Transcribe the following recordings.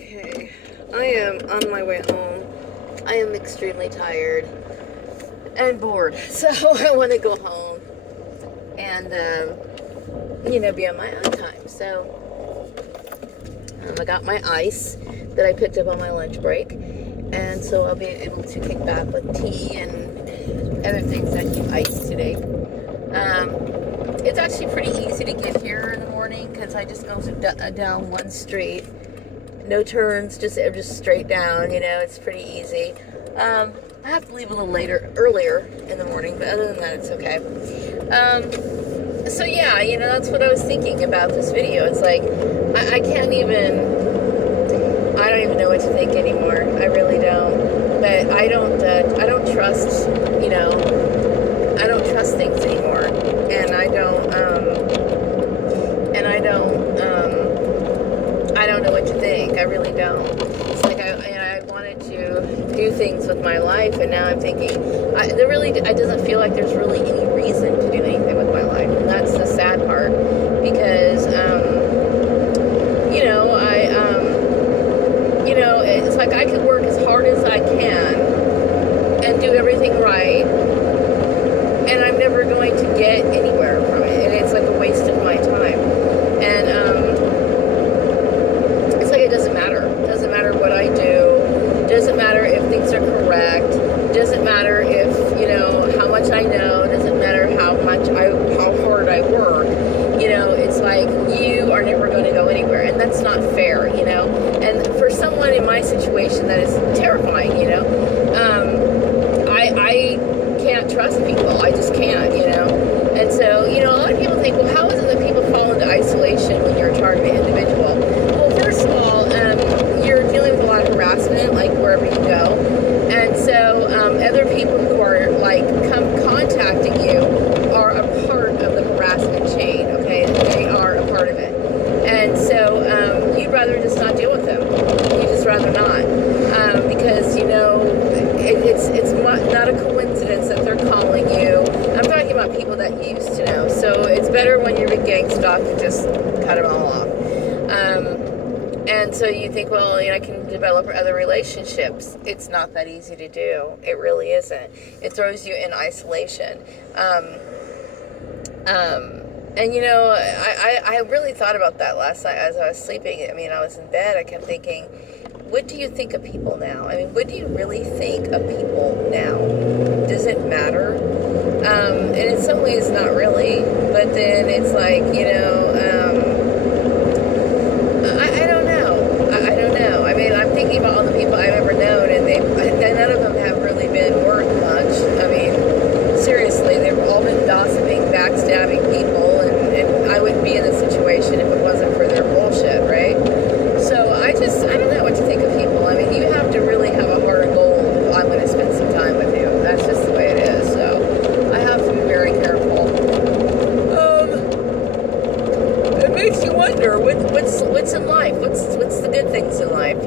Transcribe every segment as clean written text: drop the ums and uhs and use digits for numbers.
Okay, I am on my way home. I am extremely tired and bored, so I want to go home and, be on my own time. So, I got my ice that I picked up on my lunch break, and so I'll be able to kick back with tea and other things that keep ice today. It's actually pretty easy to get here in the morning because I just go down one street. No turns, just straight down, it's pretty easy. I have to leave a little earlier in the morning, but other than that, it's okay. So yeah, that's what I was thinking about this video. It's like, I don't even know what to think anymore. I really don't. But I don't trust, I don't trust things anymore. And I don't know what to think. I really don't. It's like I wanted to do things with my life, and now I'm thinking it doesn't feel like there's really any reason to do anything with my life, and that's the sad part because it's like I could work as hard as I can and do everything right, and I'm never going to get anywhere from it, and it's like a waste of my time. And it's like it doesn't matter. It doesn't matter what I do. It doesn't matter if things are correct. It doesn't matter if, how much I know. It doesn't matter how hard I work. It's like you are never going to go anywhere, and that's not fair, And for someone in my situation, that is terrifying, I can't trust people. I just can't, And so, a lot of people think, well, how is it that people fall into isolation when you're a targeted individual? Well, first of all, you're dealing with a lot of harassment, like wherever you go. And so, other people who are contacting you are a part of the harassment chain, okay? They are a part of it. And so, you'd rather just not deal with them. You'd just rather not. Because, it's not a coincidence that they're calling you. I'm talking about people that used to know. So it's better when you're getting stalked to just cut them all off. And so you think, well, I can develop other relationships. It's not that easy to do. It really isn't. It throws you in isolation. And I really thought about that last night as I was sleeping. I was in bed. I kept thinking, what do you think of people now? What do you really think of people now? Does it matter? And in some ways, not really. But then it's like, I don't know. I don't know. I'm thinking about all the people I've ever known, and none of them have really been worth much. Seriously, they've all been gossiping, backstabbing people, and I wouldn't be in this situation if it wasn't for their bullshit, right? So I don't know what to think of people. You have to really have a heart of gold if I'm going to spend some time with you. That's just the way it is. So I have to be very careful. It makes you wonder what's in life. What's the good things in life?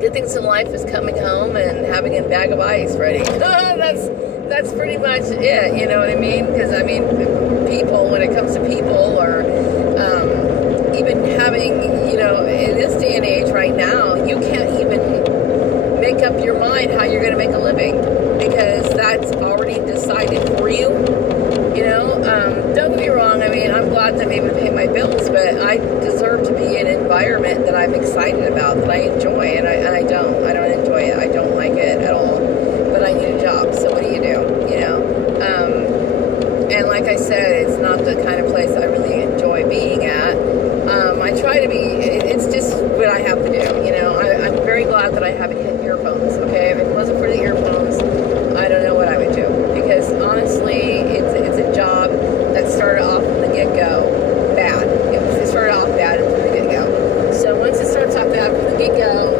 Good things in life is coming home and having a bag of ice ready. That's pretty much it. You know what I mean? Because people, when it comes to people, or even having, in this day and age right now, you can't even make up your mind how you're going to make a living because that's already decided for you. Don't get me wrong. I'm glad that I'm able to pay my bills, but I deserve to be in an environment that I'm excited about, that I enjoy, and I don't enjoy it. I don't like it at all, but I need a job. So what do you do? And like I said, it's not the kind of place I really enjoy being at. I try to be, it's just what I have to do, I'm very glad that I have earphones, okay? If it wasn't for the earphones, I don't know what I would do, because honestly, it's a job that started off from the get-go bad. It started off bad from the get-go. So once it starts off bad from the get-go,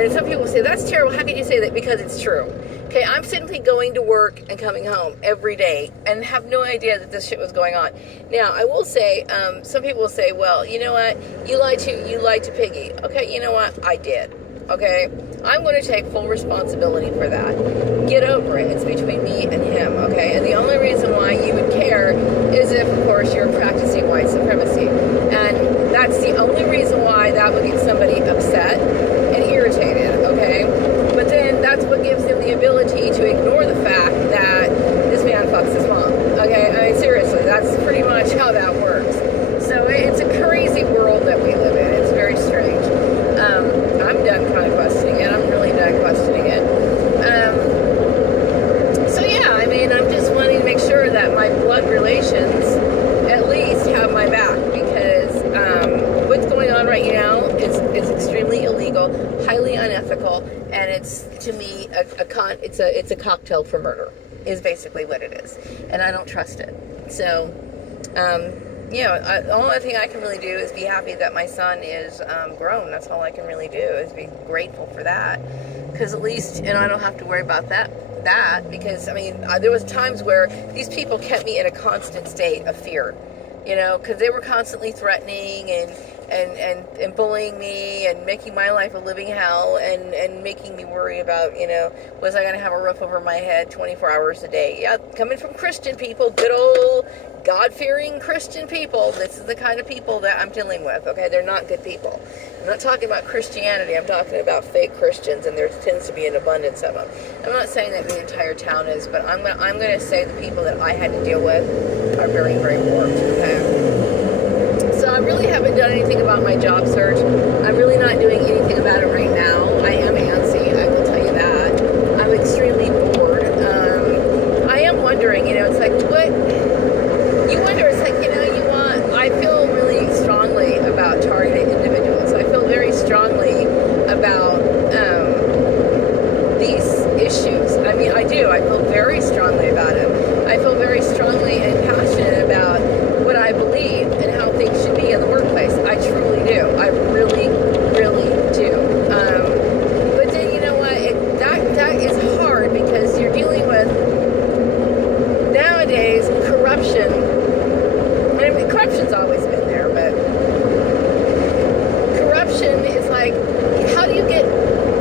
And some people say, that's terrible. How can you say that? Because it's true. Okay, I'm simply going to work and coming home every day and have no idea that this shit was going on. Now, I will say, some people will say, well, you know what? You lied to Piggy. Okay, you know what? I did. Okay? I'm going to take full responsibility for that. Get over it. It's between me and him. Okay? And the only reason why you would care is if, of course, you're practicing white supremacy. And that's the only reason why that would get somebody upset and irritated. Okay? But then that's what gives them the ability to ignore the fact that this man fucks his mom. Okay? I mean, seriously, that's pretty much how that works. So it's a crazy world that we live in. It's very strange. I'm done kind of questioning it. I'm really done questioning it. So yeah, I mean, I'm just wanting to make sure that my blood relations at least have my back, because what's going on right now is extremely illegal, highly unethical, and it's, to me, it's a cocktail for murder, is basically what it is, and I don't trust it. So, you know, the only thing I can really do is be happy that my son is grown. That's all I can really do, is be grateful for that, because at least, and I don't have to worry about that, because, I mean, there was times where these people kept me in a constant state of fear, you know, because they were constantly threatening and bullying me and making my life a living hell, and making me worry about, you know, was I going to have a roof over my head 24 hours a day? Yeah, coming from Christian people, good old God-fearing Christian people, this is the kind of people that I'm dealing with, okay? They're not good people. I'm not talking about Christianity, I'm talking about fake Christians, and there tends to be an abundance of them. I'm not saying that the entire town is, but I'm going to say the people that I had to deal with are very, very warped, okay? So I really haven't done anything about my job search. I'm really not doing anything about it right now. I am antsy, I will tell you that. I'm extremely bored. I am wondering, you know, it's like, what... You wonder, it's like, you know, I feel really strongly about targeted individuals. I feel very strongly about these issues. I mean, I do. I feel very strongly about it. I feel very strongly and passionate about what I believe and how things should be in the workplace. I truly do. I really, really do. But then, you know what? That is hard, because you're dealing with, nowadays, corruption. I mean, corruption's always been there, but corruption is like, how do you get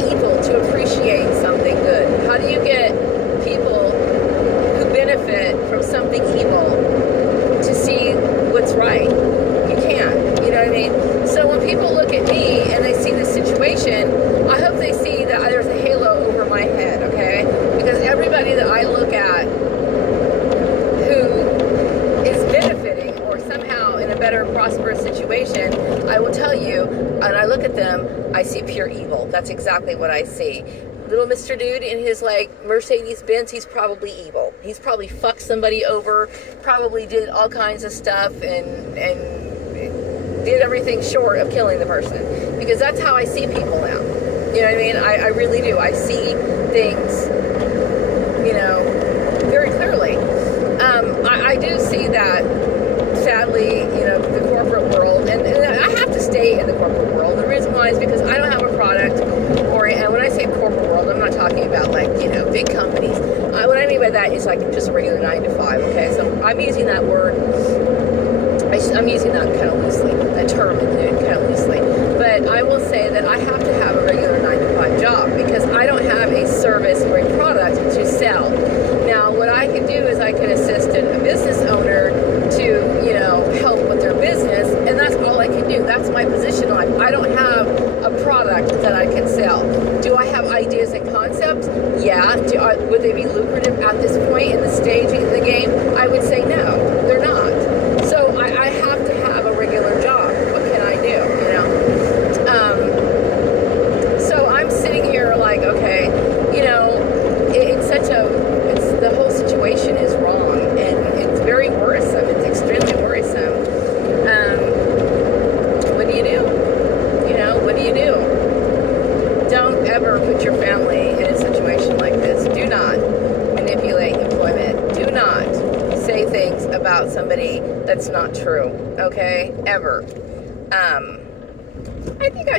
evil to appreciate something good? How do you get people who benefit from something evil to see what's right? You can't, you know what I mean? So when people look at me and they see this situation, I hope they see that there's a halo over my head, okay? Because everybody that I look at who is benefiting or somehow in a better, prosperous situation, I will tell you, and I look at them, I see pure evil. That's exactly what I see. Little Mr. Dude in his, like, Mercedes-Benz, he's probably evil. He's probably fucked somebody over, probably did all kinds of stuff, and did everything short of killing the person. Because that's how I see people now. You know what I mean? I really do. I see things, you know, very clearly. I do see that, sadly, you know, the corporate world, and I have to stay in the corporate world. The reason why is because I don't have a product, and when I say corporate world, I'm not talking about, like, you know, big companies. What I mean by that is, like, just a regular 9 to 5, okay? So I'm using that word, I'm using that kind of loosely, that term kind of loosely. But I will say that I have to have a regular 9 to 5 job, because I don't have a service or a product to sell. Now, what I can do is I can assist a business owner to, you know, help with their business, and that's all I can do. That's my position in life. I don't have a product that I can sell. Do I have ideas and concepts? Yeah. Would they be lucrative at this point in the stage of the game? I would say no, they're not. So I have to have a regular job. What can I do, you know? So I'm sitting here like, okay, you know, the whole situation is wrong, and it's very worrisome. It's extremely worrisome. What do you do? You know, what do you do? Don't ever put your family in a situation like this. Do not manipulate employment. Do not say things about somebody that's not true, okay? Ever. I think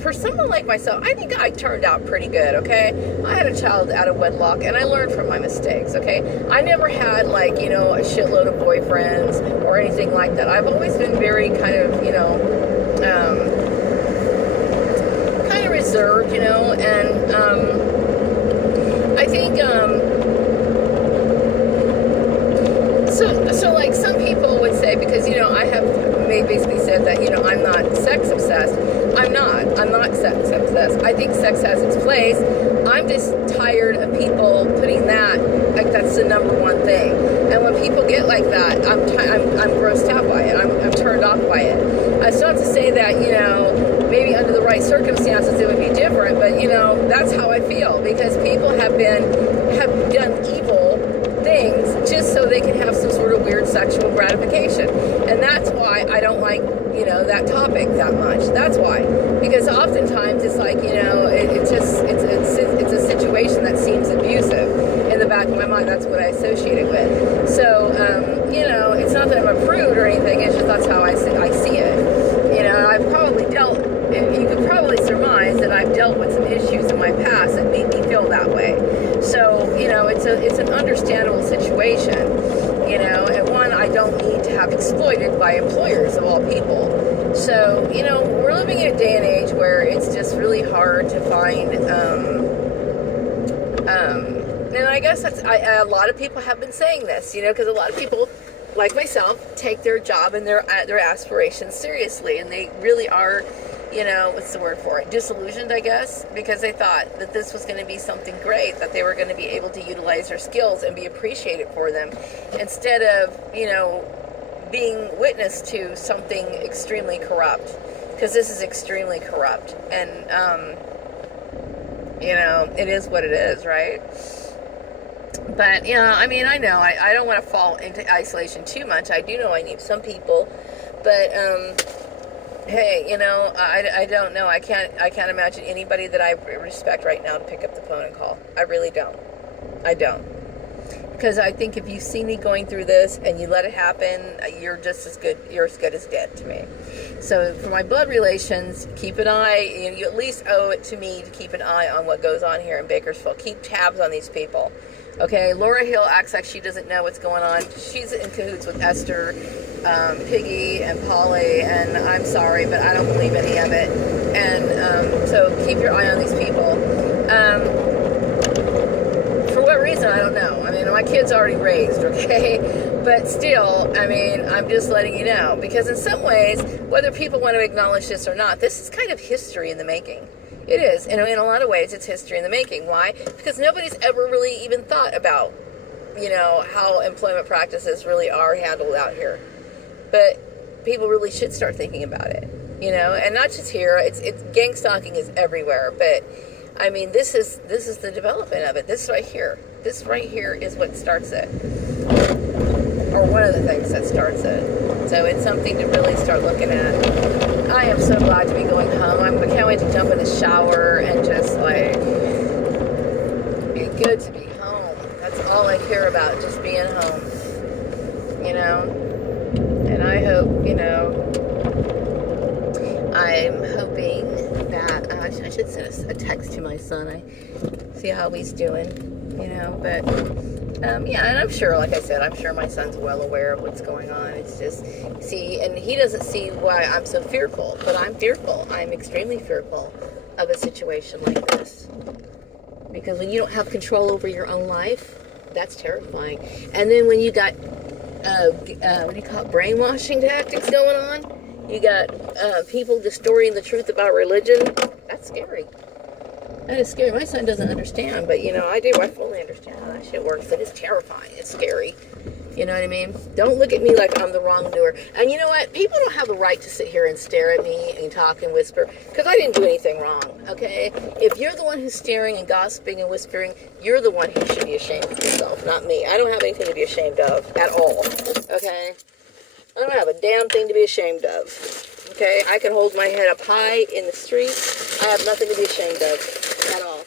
for someone like myself, I think I turned out pretty good, okay? I had a child out of wedlock, and I learned from my mistakes, okay? I never had, like, a shitload of boyfriends or anything like that. I've always been very kind of, kind of reserved, and I think, so like some people would say, because, I have basically said that, I'm not sex obsessed. I'm not sex obsessed. I think sex has its place. I'm just tired of people putting that, like that's the number one thing. And when people get like that, I'm grossed out by it. I'm turned off by it. It's not to say that, maybe under the right circumstances it would be different, but, that's how I feel, because people have done evil things just so they can have some sort of weird sexual gratification. And that's why I don't like, that topic that much. That's why. Because oftentimes it's like, it's a situation that seems abusive. In the back of my mind, that's what I associate it with. So, it's not that I'm a prude or anything, it's just that's how I see it. I've probably you could probably surmise that I've dealt with some issues in my past that made me feel that way. So, it's an understandable situation, and one I don't need to have exploited by employers of all people. So, we're living in a day and age where it's just really hard to find, and I guess a lot of people have been saying this, because a lot of people, like myself, take their job and their aspirations seriously, and they really are, what's the word for it? Disillusioned, I guess, because they thought that this was going to be something great, that they were going to be able to utilize their skills and be appreciated for them, instead of, being witness to something extremely corrupt, because this is extremely corrupt, and, it is what it is, right? But, I know I don't want to fall into isolation too much. I do know I need some people, but, hey, I don't know. I can't imagine anybody that I respect right now to pick up the phone and call. I really don't. I don't. Because I think if you see me going through this and you let it happen, you're as good as dead to me. So for my blood relations, keep an eye. You at least owe it to me to keep an eye on what goes on here in Bakersfield. Keep tabs on these people. Okay, Laura Hill acts like she doesn't know what's going on. She's in cahoots with Esther, Piggy, and Polly, and I'm sorry, but I don't believe any of it. And so keep your eye on these people. For what reason, I don't know. My kid's already raised, okay? But still, I'm just letting you know. Because in some ways, whether people want to acknowledge this or not, this is kind of history in the making. It is. In a lot of ways, it's history in the making. Why? Because nobody's ever really even thought about, how employment practices really are handled out here. But people really should start thinking about it, and not just here. It's gang stalking is everywhere. But, this is the development of it. This right here is what starts it. Or one of the things that starts it. So it's something to really start looking at. I am so glad to be going home. I can't wait to jump in the shower and just be good to be home. That's all I care about, just being home. And I hope, I'm hoping that I should send a text to my son. I see how he's doing, but and I'm sure, like I said, I'm sure my son's well aware of what's going on. It's just, and he doesn't see why I'm so fearful, but I'm fearful. I'm extremely fearful of a situation like this. Because when you don't have control over your own life, that's terrifying. And then when you got, what do you call it, brainwashing tactics going on, you got people distorting the truth about religion, that's scary. That is scary. My son doesn't understand, but, I do. I fully understand how that shit works. It is terrifying. It's scary. You know what I mean? Don't look at me like I'm the wrongdoer. And you know what? People don't have the right to sit here and stare at me and talk and whisper, because I didn't do anything wrong, okay? If you're the one who's staring and gossiping and whispering, you're the one who should be ashamed of yourself, not me. I don't have anything to be ashamed of at all, okay? I don't have a damn thing to be ashamed of. Okay, I can hold my head up high in the street. I have nothing to be ashamed of at all.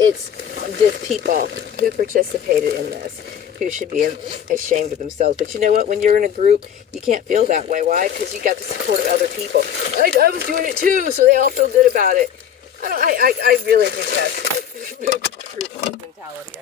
It's just people who participated in this. who should be ashamed of themselves. But you know what? When you're in a group, you can't feel that way. Why? Because you got the support of other people. I was doing it too, so they all feel good about it. I really detest group mentality.